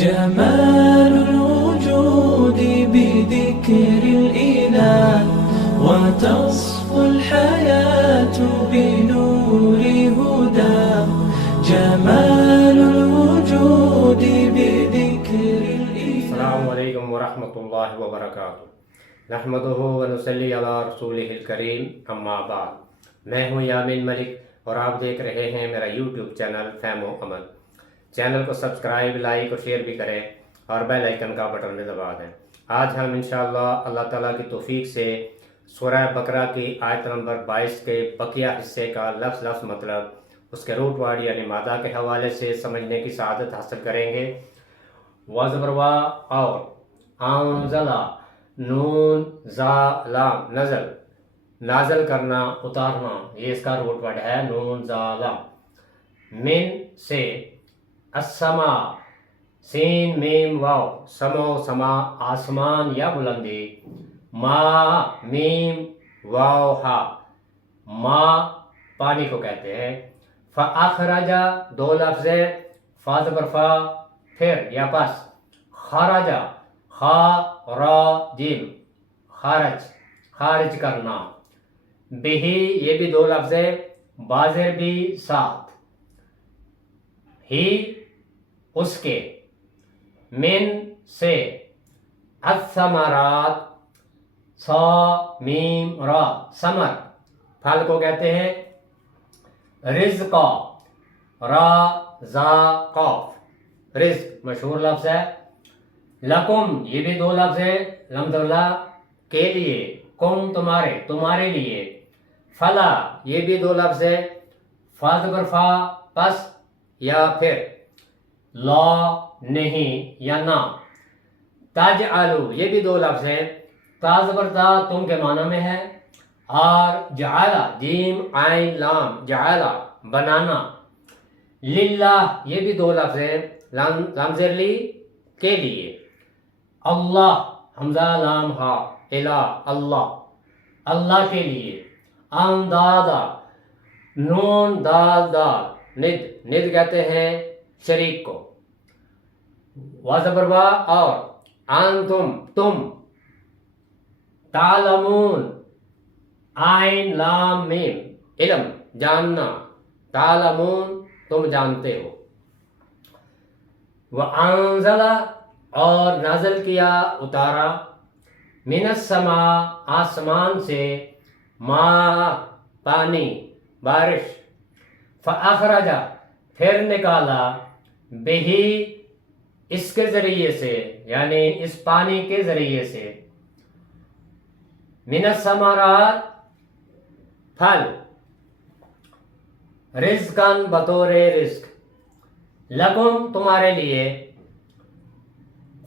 جمال الوجود بذكر الإله وتصفو الحياة بنور هدى. جمال الوجود بذكر الإله. السلام علیکم ورحمۃ اللہ وبرکاتہ. نحمدہ ونصلی علی رسولہ الکریم. اما بعد. میں ہوں یامین ملک اور آپ دیکھ رہے ہیں میرا یوٹیوب چینل فہم و عمل. چینل کو سبسکرائب، لائک اور شیئر بھی کریں اور بیل آئیکن کا بٹن بھی دبا دیں. آج ہم انشاءاللہ اللہ تعالیٰ کی توفیق سے سورہ بقرہ کی آیت نمبر 22 کے بقیہ حصے کا لفظ مطلب، اس کے روٹ ورڈ یعنی مادہ کے حوالے سے سمجھنے کی سعادت حاصل کریں گے. وزبروا اور انزلہ، نون زا لام، نازل کرنا، اتارنا، یہ اس کا روٹ ورڈ ہے نون زا لام. من سے، السما، سین میم واو، سمو سما، آسمان یا بلندی. ما، میم واو ہا، ما پانی کو کہتے ہیں. فاخرجا، دو لفظ ہے، فا زبر فا، پھر یا پس. خرجا، خا را جیم، خارج کرنا. بہی، یہ بھی دو لفظ ہے، بازر بھی ساتھ. ہی، اس کے. من سے. الثمرات، صا میم را، ثمر پھل کو کہتے ہیں. رزقا، را زا قاف، رزق مشہور لفظ ہے. لکم، یہ بھی دو لفظ ہے، الحمدللہ کے لیے، کم تمہارے لیے. فلا، یہ بھی دو لفظ ہے، فا زبر فا، پس یا پھر. لا، نہیں یا نہ. تجعلو، یہ بھی دو لفظ ہیں، تا زبر تا تم کے معنی میں ہے، اور جعلا، جیم عین لام، جعلا بنانا. للہ، یہ بھی دو لفظ ہیں، لام زیر لی کے لیے. اللہ، حمزہ لام ہا، الہ، اللہ کے لیے. اندادا، نون دال دال، ند کہتے ہیں شریک کو. وزبروا اور انتم، تم. تعلمون، عین لام میم، علم جاننا. تعلمون، تم جانتے ہو. وانزل، اور نازل کیا، اتارا. من السماء، آسمان سے. ما، پانی، بارش. فاخرج، پھر نکالا. بہی، اس کے ذریعے سے، یعنی اس پانی کے ذریعے سے. من الثمرات، پھل. رزقاً، بطور رزق. لکم، تمہارے لیے.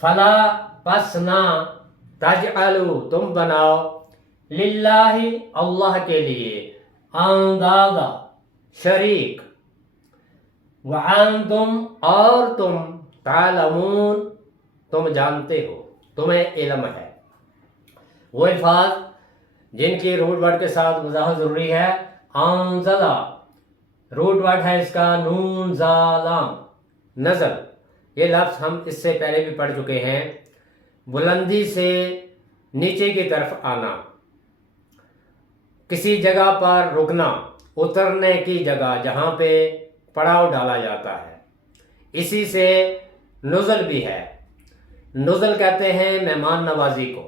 فلا، پس نہ. تجعلو، تم بناؤ. للہ، اللہ کے لیے. اندادا، شریک. وانتم، اور تم. تعلمون، تم جانتے ہو، تمہیں علم ہے. وہ الفاظ جن کی روٹ ورڈ کے ساتھ وضاحت ضروری ہے. انزلہ، روٹ ورڈ ہے اس کا نون زا لام، نزل. یہ لفظ ہم اس سے پہلے بھی پڑھ چکے ہیں. بلندی سے نیچے کی طرف آنا، کسی جگہ پر رکنا، اترنے کی جگہ جہاں پہ پڑاؤ ڈالا جاتا ہے. اسی سے نزل بھی ہے. نزل کہتے ہیں مہمان نوازی کو.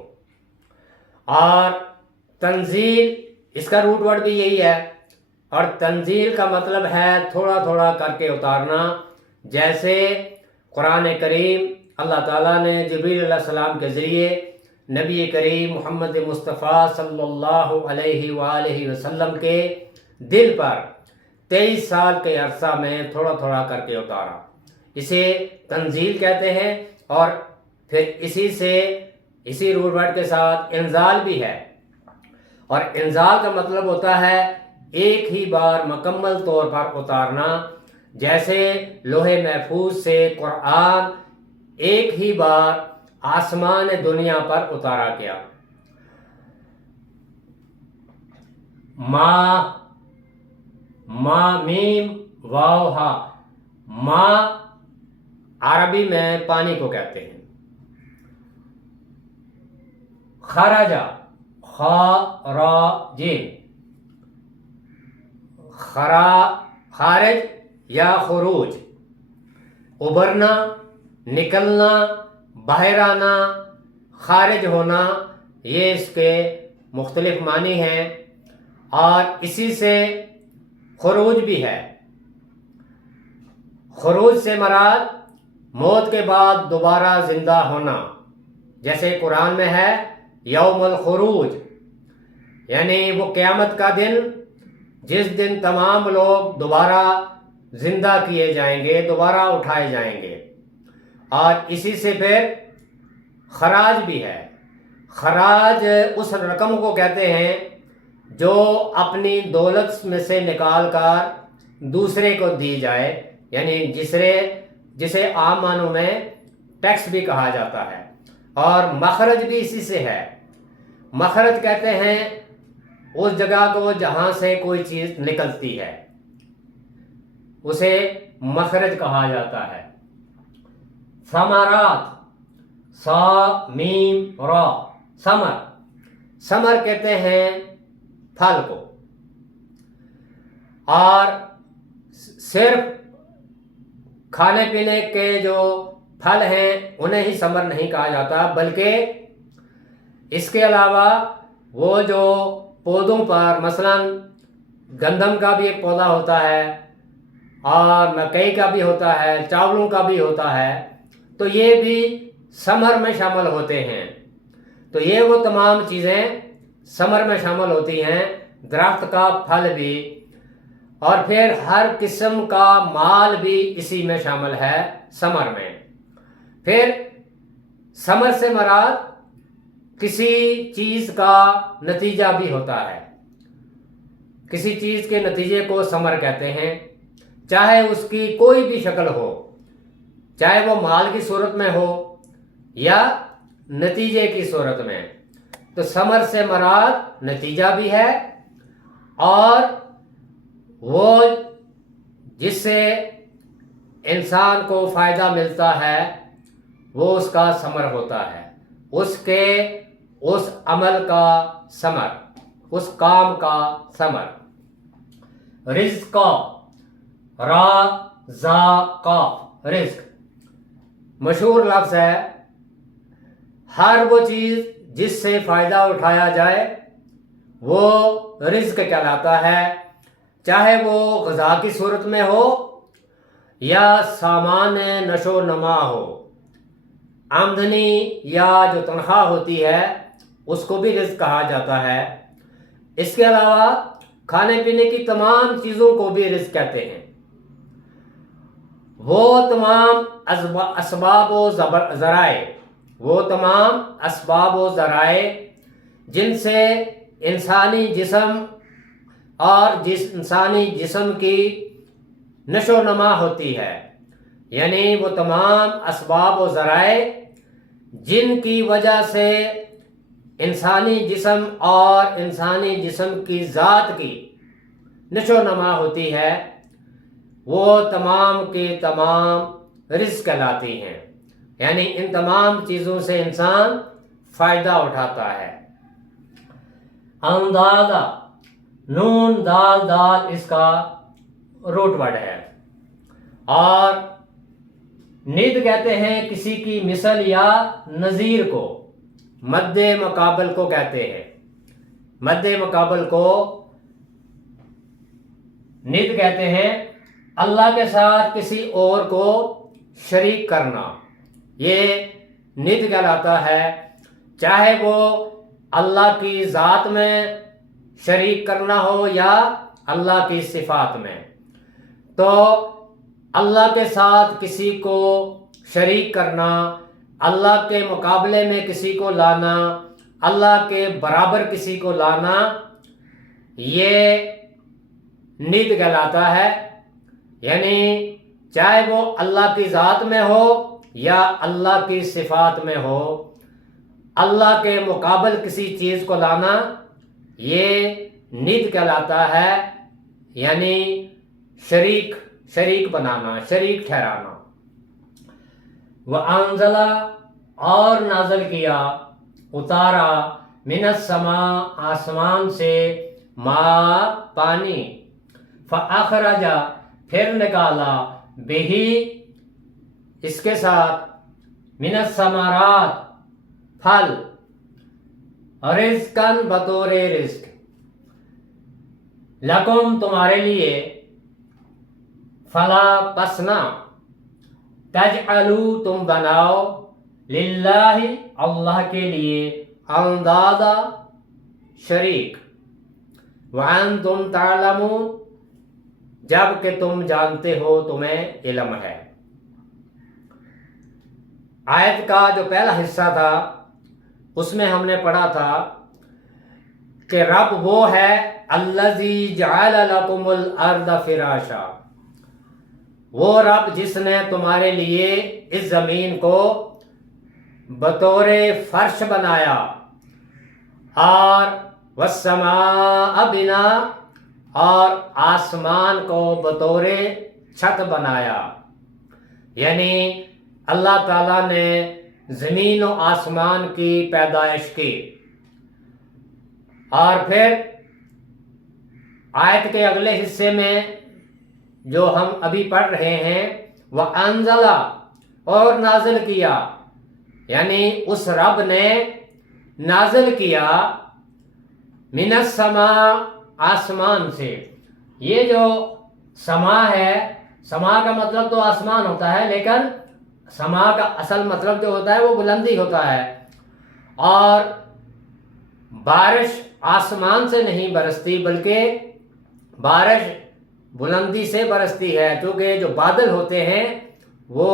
اور تنزیل، اس کا روٹ ورڈ بھی یہی ہے. اور تنزیل کا مطلب ہے تھوڑا تھوڑا کر کے اتارنا. جیسے قرآن کریم اللہ تعالیٰ نے جبریل علیہ السلام کے ذریعے نبی کریم محمد مصطفیٰ صلی اللہ علیہ وآلہ وسلم کے دل پر 23 سال کے عرصہ میں تھوڑا تھوڑا کر کے اتارا. اسے تنزیل کہتے ہیں. اور پھر اسی روٹ ورڈ کے ساتھ انزال بھی ہے. اور انزال کا مطلب ہوتا ہے ایک ہی بار مکمل طور پر اتارنا. جیسے لوح محفوظ سے قرآن ایک ہی بار آسمان دنیا پر اتارا گیا. ما، میم واو ہا. ما، عربی میں پانی کو کہتے ہیں۔ خرجہ، خراجین، خارج یا خروج، ابھرنا، نکلنا، باہر آنا، خارج ہونا، یہ اس کے مختلف معنی ہیں، اور اسی سے خروج بھی ہے۔ خروج سے مراد موت کے بعد دوبارہ زندہ ہونا، جیسے قرآن میں ہے یوم الخروج، یعنی وہ قیامت کا دن جس دن تمام لوگ دوبارہ زندہ کیے جائیں گے، دوبارہ اٹھائے جائیں گے۔ اور اسی سے پھر خراج بھی ہے۔ خراج اس رقم کو کہتے ہیں جو اپنی دولت میں سے نکال کر دوسرے کو دی جائے، یعنی جسے عام معنوں میں ٹیکس بھی کہا جاتا ہے۔ اور مخرج بھی اسی سے ہے۔ مخرج کہتے ہیں اس جگہ کو جہاں سے کوئی چیز نکلتی ہے، اسے مخرج کہا جاتا ہے۔ ثمرات، صا میم را، ثمر کہتے ہیں پھل کو، اور صرف کھانے پینے کے جو پھل ہیں انہیں ہی ثمر نہیں کہا جاتا، بلکہ اس کے علاوہ وہ جو پودوں پر، مثلا گندم کا بھی ایک پودا ہوتا ہے، اور مکئی کا بھی ہوتا ہے، چاولوں کا بھی ہوتا ہے، تو یہ بھی ثمر میں شامل ہوتے ہیں۔ تو یہ وہ تمام چیزیں ثمر میں شامل ہوتی ہیں، درخت کا پھل بھی، اور پھر ہر قسم کا مال بھی اسی میں شامل ہے، ثمر میں۔ پھر ثمر سے مراد کسی چیز کا نتیجہ بھی ہوتا ہے، کسی چیز کے نتیجے کو ثمر کہتے ہیں، چاہے اس کی کوئی بھی شکل ہو، چاہے وہ مال کی صورت میں ہو یا نتیجے کی صورت میں۔ تو ثمر سے مراد نتیجہ بھی ہے، اور وہ جس سے انسان کو فائدہ ملتا ہے وہ اس کا ثمر ہوتا ہے، اس عمل کا ثمر، اس کام کا ثمر۔ رزق، را زا قاف، رزق مشہور لفظ ہے۔ ہر وہ چیز جس سے فائدہ اٹھایا جائے وہ رزق کہلاتا ہے، چاہے وہ غذا کی صورت میں ہو یا سامان نشو و نما ہو، آمدنی یا جو تنخواہ ہوتی ہے اس کو بھی رزق کہا جاتا ہے۔ اس کے علاوہ کھانے پینے کی تمام چیزوں کو بھی رزق کہتے ہیں۔ وہ تمام اسباب و ذرائع، وہ تمام اسباب و ذرائع جن سے انسانی جسم اور انسانی جسم کی نشو و نما ہوتی ہے، یعنی وہ تمام اسباب و ذرائع جن کی وجہ سے انسانی جسم اور انسانی جسم کی ذات کی نشو و نما ہوتی ہے، وہ تمام کے تمام رزق کہلاتی ہیں، یعنی ان تمام چیزوں سے انسان فائدہ اٹھاتا ہے۔ اندازہ، نون دال دال اس کا روٹ ورڈ ہے، اور ند کہتے ہیں کسی کی مثل یا نظیر کو، مد مقابل کو کہتے ہیں، مد مقابل کو ند کہتے ہیں۔ اللہ کے ساتھ کسی اور کو شریک کرنا، یہ ند کہلاتا ہے، چاہے وہ اللہ کی ذات میں شریک کرنا ہو یا اللہ کی صفات میں۔ تو اللہ کے ساتھ کسی کو شریک کرنا، اللہ کے مقابلے میں کسی کو لانا، اللہ کے برابر کسی کو لانا، یہ ند کہلاتا ہے، یعنی چاہے وہ اللہ کی ذات میں ہو یا اللہ کی صفات میں ہو، اللہ کے مقابل کسی چیز کو لانا یہ ند کہلاتا ہے، یعنی شریک بنانا، شریک ٹھہرانا۔ وَأَنزَلَ اور نازل کیا، اتارا، من السماء آسمان سے، ماء پانی، فَأَخْرَجَ پھر نکالا، بِهِ اس کے ساتھ، من الثمرات پھل، رزقاً بطور رزق، لکم تمہارے لیے، فلا پسنا، تجعلوا تم بناؤ، للہ اللہ کے لیے، اندادا شریک، وانتم تعلمون جب کہ تم جانتے ہو، تمہیں علم ہے۔ آیت کا جو پہلا حصہ تھا اس میں ہم نے پڑھا تھا کہ رب وہ ہے الذی جعل لکم الارض فراشا، وہ رب جس نے تمہارے لیے اس زمین کو بطور فرش بنایا، اور والسماء بنا اور آسمان کو بطور چھت بنایا، یعنی اللہ تعالیٰ نے زمین و آسمان کی پیدائش کی۔ اور پھر آیت کے اگلے حصے میں جو ہم ابھی پڑھ رہے ہیں، وَأَنزَلَ اور نازل کیا، یعنی اس رب نے نازل کیا، من السماء آسمان سے۔ یہ جو سما ہے، سما کا مطلب تو آسمان ہوتا ہے، لیکن سما کا اصل مطلب جو ہوتا ہے وہ بلندی ہوتا ہے، اور بارش آسمان سے نہیں برستی بلکہ بارش بلندی سے برستی ہے، کیونکہ جو بادل ہوتے ہیں وہ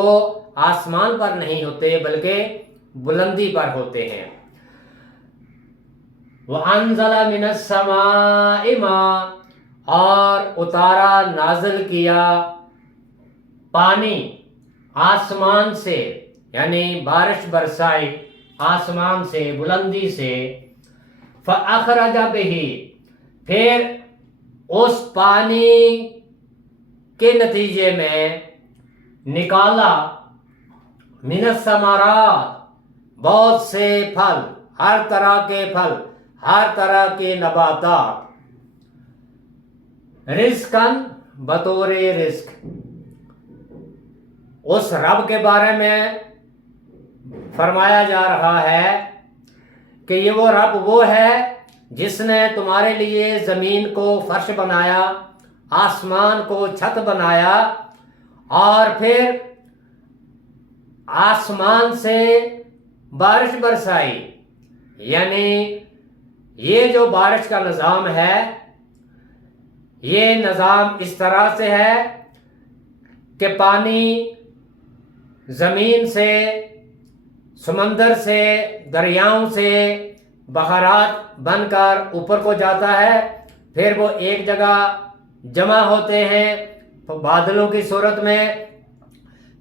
آسمان پر نہیں ہوتے بلکہ بلندی پر ہوتے ہیں۔ وَأَنزَلَ مِنَ السَّمَاءِ مَاءً اور اتارا، نازل کیا، پانی آسمان سے، یعنی بارش برسائی آسمان سے، بلندی سے، فَأَخْرَجَ بِهِ پھر اس پانی کے نتیجے میں نکالا، من الثمرات بہت سے پھل، ہر طرح کے پھل، ہر طرح کے نباتات، رزقاً بطور رزق۔ اس رب کے بارے میں فرمایا جا رہا ہے کہ یہ وہ رب وہ ہے جس نے تمہارے لیے زمین کو فرش بنایا، آسمان کو چھت بنایا، اور پھر آسمان سے بارش برسائی، یعنی یہ جو بارش کا نظام ہے، یہ نظام اس طرح سے ہے کہ پانی زمین سے، سمندر سے، دریاؤں سے بخارات بن کر اوپر کو جاتا ہے، پھر وہ ایک جگہ جمع ہوتے ہیں بادلوں کی صورت میں،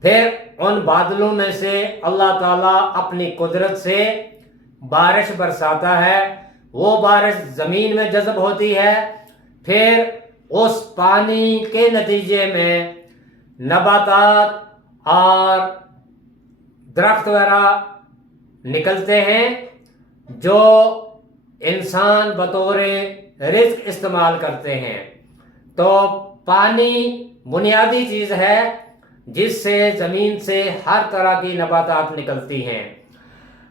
پھر ان بادلوں میں سے اللہ تعالیٰ اپنی قدرت سے بارش برساتا ہے، وہ بارش زمین میں جذب ہوتی ہے، پھر اس پانی کے نتیجے میں نباتات اور درخت وغیرہ نکلتے ہیں جو انسان بطور رزق استعمال کرتے ہیں۔ تو پانی بنیادی چیز ہے جس سے زمین سے ہر طرح کی نباتات نکلتی ہیں۔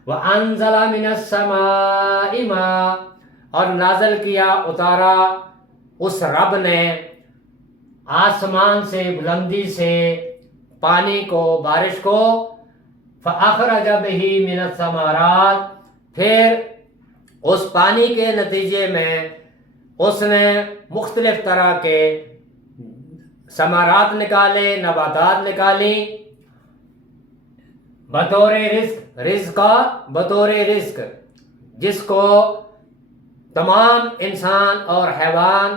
وَأَنزَلَ مِنَ السَّمَاءِ مَاءً اور نازل کیا، اتارا اس رب نے آسمان سے، بلندی سے پانی کو، بارش کو، فَأَخْرَجَ بِهِ مِنَ الثَّمَرَاتِ پھر اس پانی کے نتیجے میں اس نے مختلف طرح کے ثمرات نکالے، نباتات نکالی، بطور رزق، رزقا بطور رزق، جس کو تمام انسان اور حیوان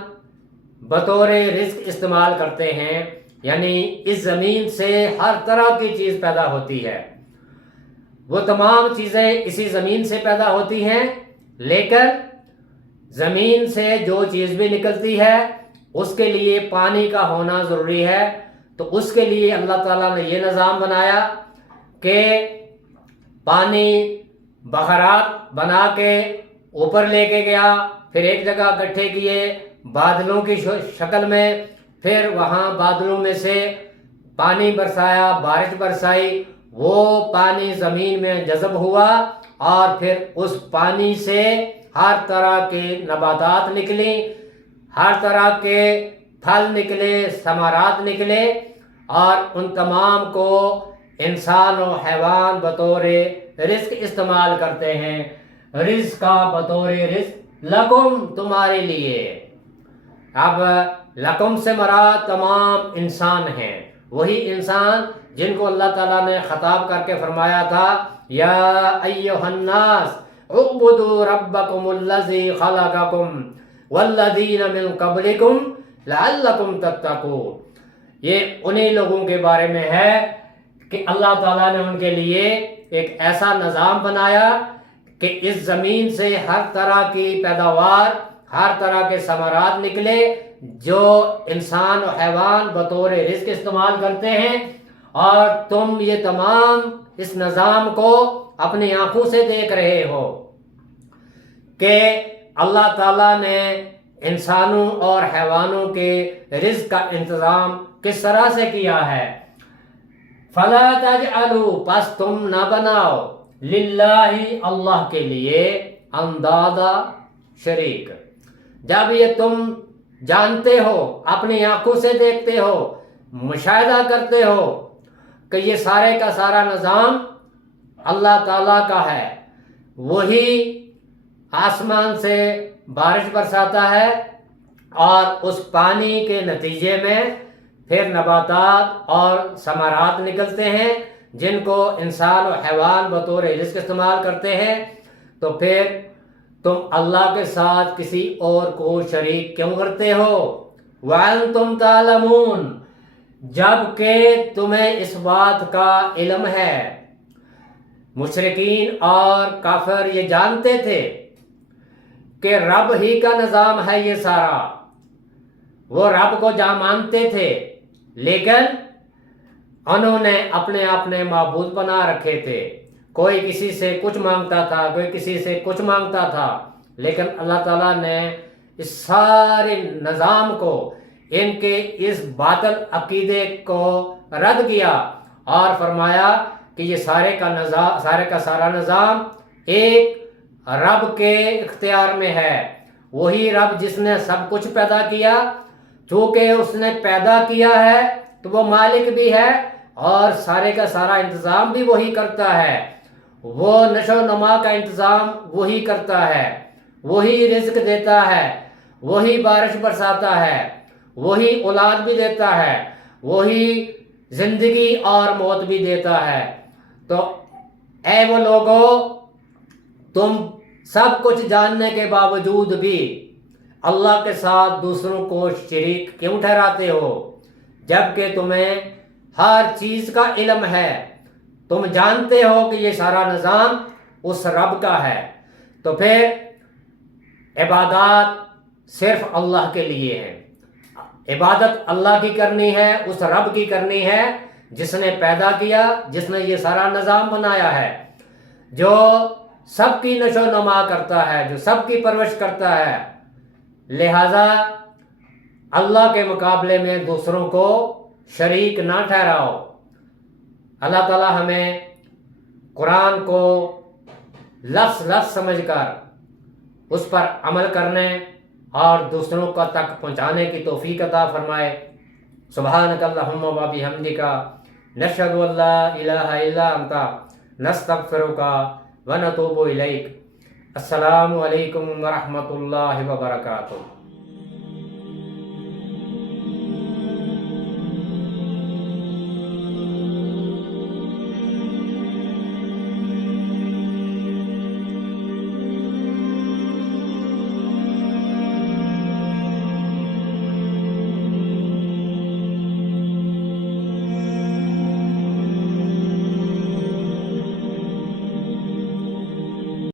بطور رزق استعمال کرتے ہیں، یعنی اس زمین سے ہر طرح کی چیز پیدا ہوتی ہے، وہ تمام چیزیں اسی زمین سے پیدا ہوتی ہیں، لیکن زمین سے جو چیز بھی نکلتی ہے اس کے لیے پانی کا ہونا ضروری ہے، تو اس کے لیے اللہ تعالیٰ نے یہ نظام بنایا کہ پانی بخارات بنا کے اوپر لے کے گیا، پھر ایک جگہ اکٹھے کیے بادلوں کی شکل میں، پھر وہاں بادلوں میں سے پانی برسایا، بارش برسائی، وہ پانی زمین میں جذب ہوا اور پھر اس پانی سے ہر طرح کے نباتات نکلی، ہر طرح کے پھل نکلے، ثمرات نکلے، اور ان تمام کو انسان و حیوان بطور رزق استعمال کرتے ہیں۔ رزق کا بطور رزق لکم، تمہارے لیے۔ اب لکم سے مراد تمام انسان ہیں، وہی انسان جن کو اللہ تعالیٰ نے خطاب کر کے فرمایا تھا یا ایھا الناس اعبدوا ربکم الذی خلقکم والذین من قبلکم لعلکم تتقون۔ یہ انہی لوگوں کے بارے میں ہے کہ اللہ تعالیٰ نے ان کے لیے ایک ایسا نظام بنایا کہ اس زمین سے ہر طرح کی پیداوار، ہر طرح کے ثمرات نکلے جو انسان و حیوان بطور رزق استعمال کرتے ہیں، اور تم یہ تمام اس نظام کو اپنی آنکھوں سے دیکھ رہے ہو کہ اللہ تعالیٰ نے انسانوں اور حیوانوں کے رزق کا انتظام کس طرح سے کیا ہے۔ فَلَا تَجْعَلُوا، پس تم نہ بناؤ، لِلَّهِ، اللہ کے لیے، اندادا، شریک۔ جب یہ تم جانتے ہو، اپنی آنکھوں سے دیکھتے ہو، مشاہدہ کرتے ہو کہ یہ سارے کا سارا نظام اللہ تعالیٰ کا ہے، وہی آسمان سے بارش برساتا ہے اور اس پانی کے نتیجے میں پھر نباتات اور ثمرات نکلتے ہیں جن کو انسان و حیوان بطور رزق استعمال کرتے ہیں، تو پھر تم اللہ کے ساتھ کسی اور کو شریک کیوں کرتے ہو؟ وَأَنْتُمْ تَعْلَمُونَ، جبکہ تمہیں اس بات کا علم ہے۔ مشرکین اور کافر یہ جانتے تھے کہ رب ہی کا نظام ہے یہ سارا، وہ رب کو جہاں مانتے تھے، لیکن انہوں نے اپنے اپنے معبود بنا رکھے تھے، کوئی کسی سے کچھ مانگتا تھا، کوئی کسی سے کچھ مانگتا تھا، لیکن اللہ تعالیٰ نے اس سارے نظام کو، ان کے اس باطل عقیدے کو رد کیا اور فرمایا کہ یہ سارے کا سارا نظام ایک رب کے اختیار میں ہے، وہی رب جس نے سب کچھ پیدا کیا، چونکہ اس نے پیدا کیا ہے تو وہ مالک بھی ہے اور سارے کا سارا انتظام بھی وہی کرتا ہے، وہ نشو و نما کا انتظام وہی کرتا ہے، وہی رزق دیتا ہے، وہی بارش برساتا ہے، وہی اولاد بھی دیتا ہے، وہی زندگی اور موت بھی دیتا ہے۔ تو اے وہ لوگو، تم سب کچھ جاننے کے باوجود بھی اللہ کے ساتھ دوسروں کو شریک کیوں ٹھہراتے ہو، جبکہ تمہیں ہر چیز کا علم ہے، تم جانتے ہو کہ یہ سارا نظام اس رب کا ہے۔ تو پھر عبادات صرف اللہ کے لیے ہے، عبادت اللہ کی کرنی ہے، اس رب کی کرنی ہے جس نے پیدا کیا، جس نے یہ سارا نظام بنایا ہے، جو سب کی نشو و نما کرتا ہے، جو سب کی پرورش کرتا ہے۔ لہذا اللہ کے مقابلے میں دوسروں کو شریک نہ ٹھہراؤ۔ اللہ تعالی ہمیں قرآن کو لفظ لفظ سمجھ کر اس پر عمل کرنے اور دوسروں کا تک پہنچانے کی توفیق عطا فرمائے۔ سبحانک اللہم و بحمدک، نشہد ان لا الہ الا انت، نستغفرک و نتوب الیک۔ السلام علیکم ورحمۃ اللہ وبرکاتہ۔